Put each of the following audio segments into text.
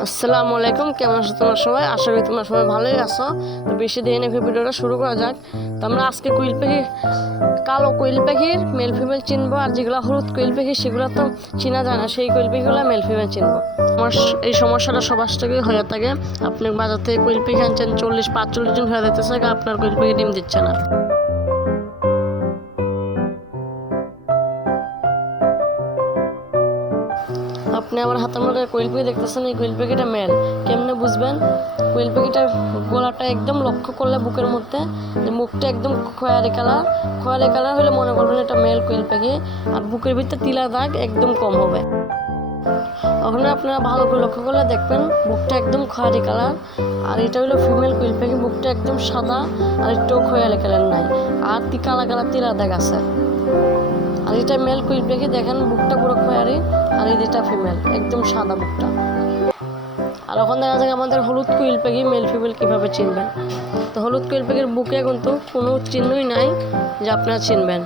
আসসালামু আলাইকুম, কেমন আছো তোমার সবাই? আশা করি তোমরা সবাই ভালোই আছো। তো বেশি দেরি নাকি ভিডিওটা শুরু করা যাক। তো আমরা আজকে কুইল পাখি, কালো কোয়েল পাখির মেল ফিমেল চিনবো, আর যেগুলো হলুদ কোয়েল পাখি, সেগুলো তো চেনা যায় না। সেই কোয়েল পাখিগুলো মেল ফিমেল চিনবো। আমার এই সমস্যাটা সবার থেকে হয়ে থাকে। আপনি বাজার থেকে কোয়েল পাখি আনছেন, চল্লিশ, পাঁচচল্লিশ দিন হয়ে যেতেছে আপনার কোয়েল পাখি ডিম দিচ্ছে না। আপনি আমার হাতের মধ্যে কোয়েল পাখি দেখতেছেন, এই কোয়েল পাখিটা মেল কেমনে বুঝবেন? কোয়েল পাখিটার গলাটা একদম লক্ষ্য করলে বুকের মধ্যে মুখটা একদম খয়ারি কালার খয়ারি কালার হলে মনে করবেন এটা মেল কোয়েল পাখি আর বুকের ভিতরে তিলা দাগ একদম কম হবে। ওখানে আপনারা ভালো করে লক্ষ্য করলে দেখবেন বুকটা একদম খয়ারি কালার আর এটা হলো ফিমেল কোয়েল পাখি বুকটা একদম সাদা, আর একটু খয়ারি কালার নাই। আর তি কালা কালার তিলা দাগ আছে। আর এটা মেল কুইল পেকে দেখেন বুকটা পুরো খয়ারি, আর এই যেটা ফিমেল একদম সাদা বুকটা। আর ওখানে দেখা যায় আমাদের হলুদ কুইল পেকি মেল ফিমেল কীভাবে চিনবেন? তো হলুদ কুইল পেকের বুকে কিন্তু কোনো চিহ্নই নাই যে আপনারা চিনবেন।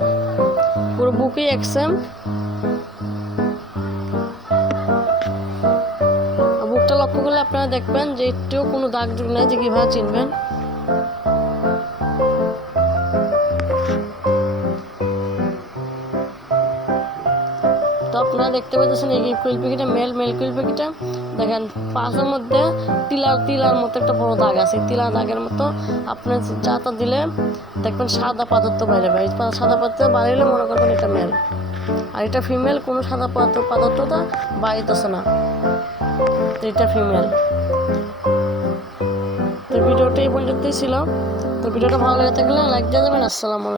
পুরো বুকেই একসেম বুকটা লক্ষ্য করলে আপনারা দেখবেন যে একটুও কোনো দাগ দুগ নাই যে কীভাবে চিনবেন। আপনারা দেখতে পাচ্ছেন এই কুইল পাখিটা, মেল মেল কুইল পাখিটা। দেখেন, পাশের মধ্যে তিলার তিলার মতো একটা বড় দাগ আছে। তিলার দাগের মতো আপনার যাতা দিলে দেখবেন সাদা পাথর বাইরে পা- সাদা পাথর বাড়িলে মনে করবেন এটা মেল। আর এটা ফিমেল, কোনো সাদা পাথর পাথরটা বাড়িতেছে না। এটা ফিমেল। তো ভিডিওটা এই পর্যন্তই ছিল। তো ভিডিওটা ভালো লেগে থাকলে লাইক দিয়ে যাবেন আসসালামু